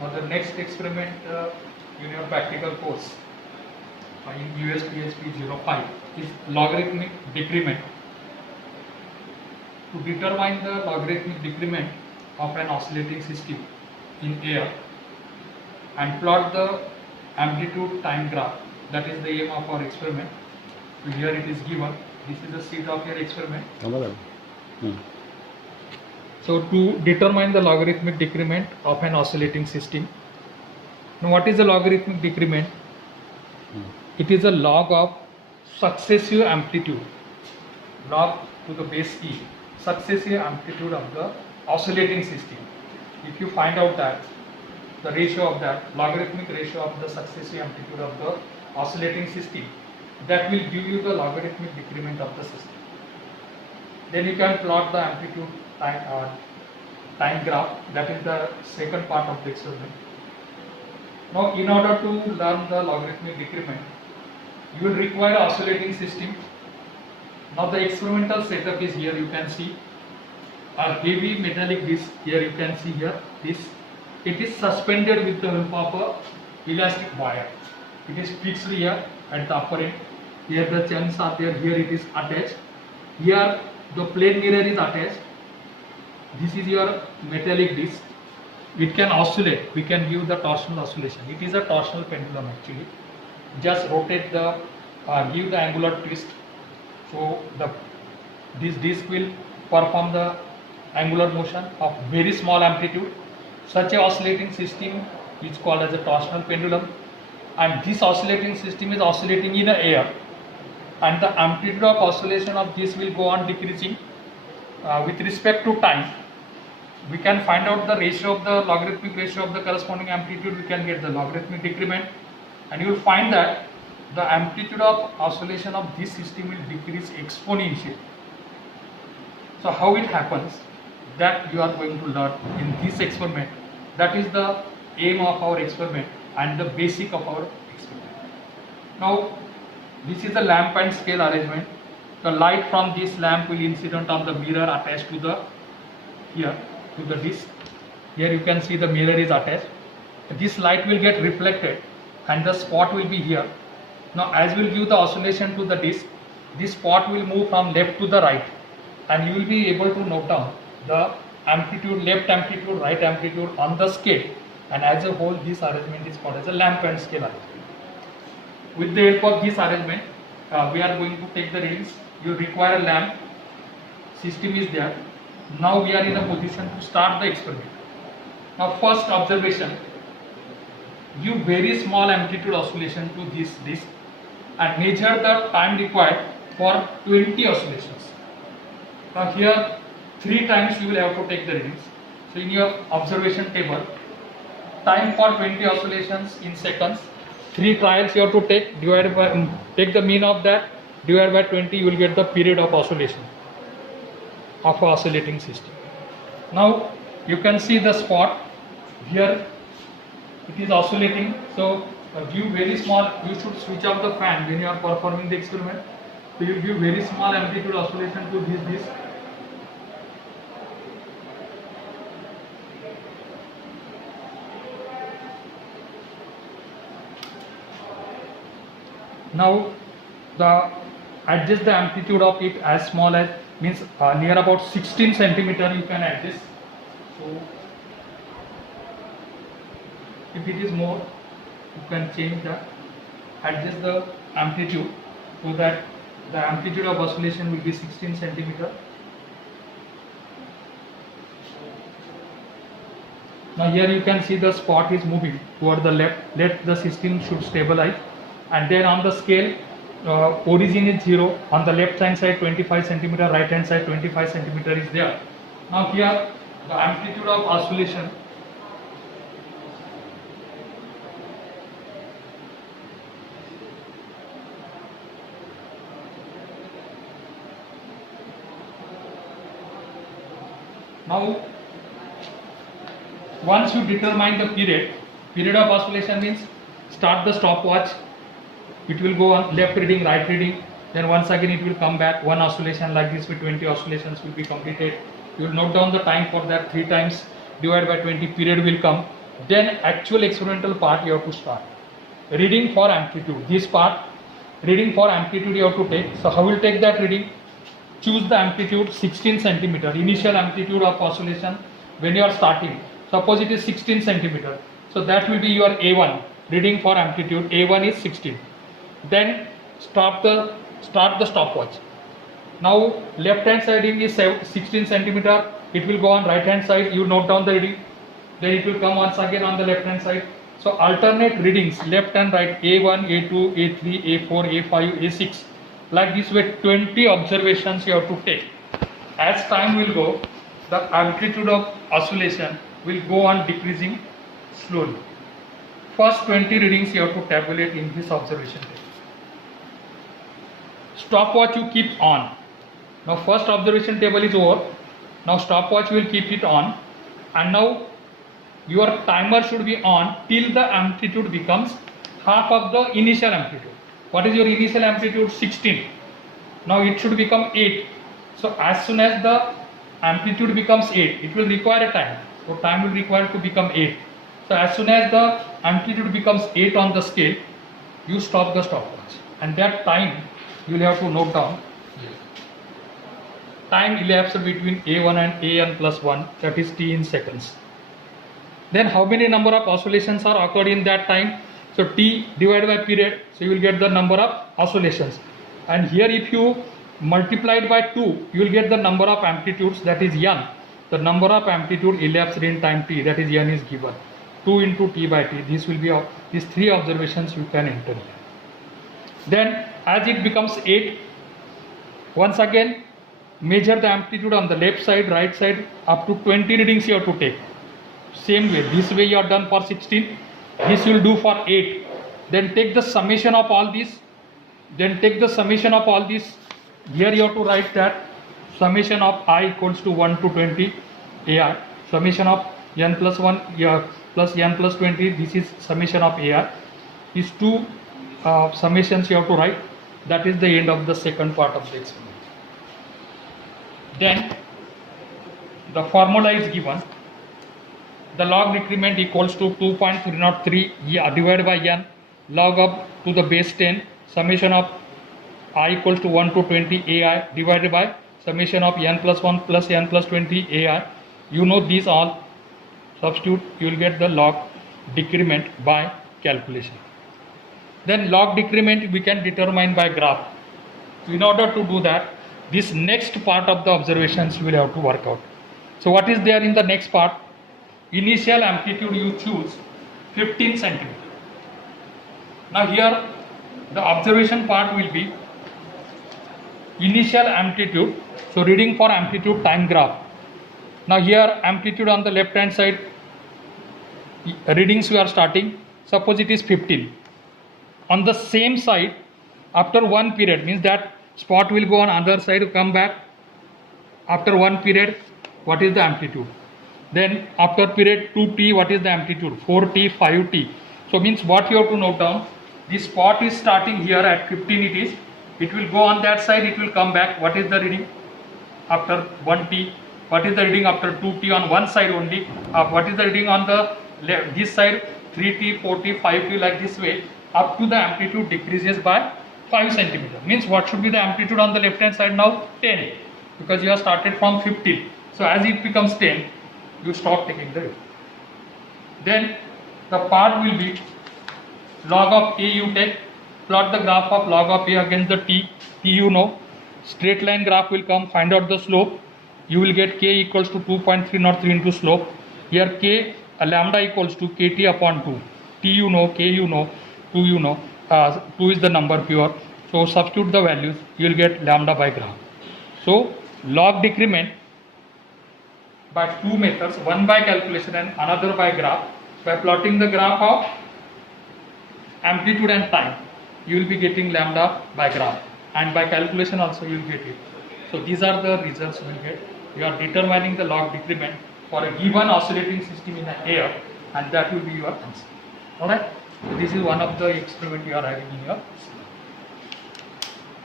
Now the next experiment in your practical course in US PHP 05 is logarithmic decrement. To determine the logarithmic decrement of an oscillating system in air and plot the amplitude time graph, that is the aim of our experiment. So here it is given. This is the seat of your experiment. So to determine the logarithmic decrement of an oscillating system. Now what is the logarithmic decrement? It is a log of successive amplitude, log to the base e, successive amplitude of the oscillating system. If you find out that the ratio of that, logarithmic ratio of the successive amplitude of the oscillating system, that will give you the logarithmic decrement of the system. Then you can plot the amplitude time graph, that is the second part of the experiment. Now in order to learn the logarithmic decrement, you will require an oscillating system. Now the experimental setup is here. You can see a heavy metallic disc. Here you can see here this. It is suspended with the help of a elastic wire. It is fixed here at the upper end. Here the chunks are there. Here it is attached. Here the plane mirror is attached. This is your metallic disc. It can oscillate. We can give the torsional oscillation. It is a torsional pendulum actually. Just rotate the, give the angular twist. So this disc will perform the angular motion of very small amplitude. Such a oscillating system is called as a torsional pendulum, and this oscillating system is oscillating in the air, and the amplitude of oscillation of this will go on decreasing with respect to time. We can find out the ratio of the logarithmic ratio of the corresponding amplitude. We can get the logarithmic decrement, and you will find that the amplitude of oscillation of this system will decrease exponentially. So how it happens, that you are going to learn in this experiment. That is the aim of our experiment and the basic of our experiment. Now this is the lamp and scale arrangement. The light from this lamp will incident on the mirror attached to the here to the disc. Here you can see the mirror is attached. This light will get reflected and the spot will be here. Now as we will give the oscillation to the disc, this spot will move from left to the right, and you will be able to note down the amplitude, left amplitude, right amplitude on the scale, and as a whole this arrangement is called as a lamp and scale arrangement. With the help of this arrangement, we are going to take the readings. You require a lamp, system is there. Now we are in a position to start the experiment. Now first observation, give very small amplitude oscillation to this disc and measure the time required for 20 oscillations. Now here 3 times you will have to take the readings. So in your observation table, time for 20 oscillations in seconds, 3 trials you have to take, divided by, take the mean of that, divided by 20, you will get the period of oscillation of an oscillating system. Now you can see the spot here, it is oscillating. So give very small, you should switch off the fan when you are performing the experiment. So you give very small amplitude oscillation to this disc. Now adjust the amplitude of it as small as, means near about 16 centimeter you can adjust. So if it is more, you can change that, adjust the amplitude so that the amplitude of oscillation will be 16 centimeter. Now here you can see the spot is moving toward the left. Let the system should stabilize, and then on the scale, origin is 0. On the left hand side 25 centimeter, right hand side 25 centimeter is there. Now here the amplitude of oscillation now once you determine the period of oscillation means start the stopwatch. It will go on left reading, right reading, then once again it will come back. One oscillation like this with 20 oscillations will be completed. You will note down the time for that 3 times, divided by 20, period will come. Then actual experimental part you have to start. Reading for amplitude. This part, reading for amplitude you have to take. So how will take that reading? Choose the amplitude 16 centimeter. Initial amplitude of oscillation when you are starting. Suppose it is 16 centimeter. So that will be your A1. Reading for amplitude A1 is 16. Then start the stopwatch. Now left hand side reading is 16 centimeter. It will go on right hand side. You note down the reading. Then it will come once again on the left hand side. So alternate readings left and right, A1, A2, A3, A4, A5, A6. Like this way 20 observations you have to take. As time will go, the amplitude of oscillation will go on decreasing slowly. First 20 readings you have to tabulate in this observation table. Stopwatch you keep on. Now first observation table is over. Now stopwatch will keep it on, and now your timer should be on till the amplitude becomes half of the initial amplitude. What is your initial amplitude? 16. Now it should become 8. So as soon as the amplitude becomes 8, it will require a time. So time will require to become 8. So as soon as the amplitude becomes 8 on the scale, you stop the stopwatch. And that time you will have to note down. Time elapsed between A1 and AN plus 1, that is T in seconds. Then how many number of oscillations are occurred in that time? So T divided by period, so you will get the number of oscillations. And here if you multiply it by 2, you will get the number of amplitudes, that is N. The number of amplitude elapsed in time T, that is N is given. 2 into T by T, this will be these 3 observations you can enter here. Then as it becomes 8, once again measure the amplitude on the left side, right side, up to 20 readings you have to take. Same way, this way you are done for 16, this you will do for 8. Then take the summation of all these. Then take the summation of all these. Here you have to write that summation of I equals to 1 to 20 AR. Summation of N plus 1 plus N plus 20, this is summation of AR. These two summations you have to write. That is the end of the second part of the experiment. Then the formula is given. The log decrement equals to 2.303 divided by N log up to the base 10 summation of I equals to 1 to 20 AI divided by summation of N plus 1 plus N plus 20 AI. You know these all. Substitute, you will get the log decrement by calculation. Then log decrement we can determine by graph. So in order to do that, this next part of the observations you will have to work out. So what is there in the next part? Initial amplitude you choose 15 centimeter. Now here the observation part will be initial amplitude. So reading for amplitude time graph. Now here amplitude on the left hand side, readings we are starting. Suppose it is 15. On the same side, after one period, means that spot will go on other side, come back. After one period, what is the amplitude? Then after period 2t, what is the amplitude? 4t, 5t. So means what you have to note down, this spot is starting here at 15 it is. It will go on that side, it will come back. What is the reading after 1t? What is the reading after 2t on one side only? What is the reading on the left, this side? 3t, 4t, 5t, like this way. Up to the amplitude decreases by 5 centimeter. Means what should be the amplitude on the left hand side now? 10. Because you have started from 15. So as it becomes 10, you stop taking the reading. Then the part will be log of A you take, plot the graph of log of A against the T. T you know, straight line graph will come, find out the slope. You will get K equals to 2.303 into slope. Here K lambda equals to KT upon 2. T you know, K you know, 2 you know, 2 is the number pure. So substitute the values, you will get lambda by graph. So log decrement by two methods, one by calculation and another by graph. By plotting the graph of amplitude and time, you will be getting lambda by graph, and by calculation also you will get it. So these are the results you will get. You are determining the log decrement for a given oscillating system in an air, and that will be your answer. Alright, so this is one of the experiment you are having in your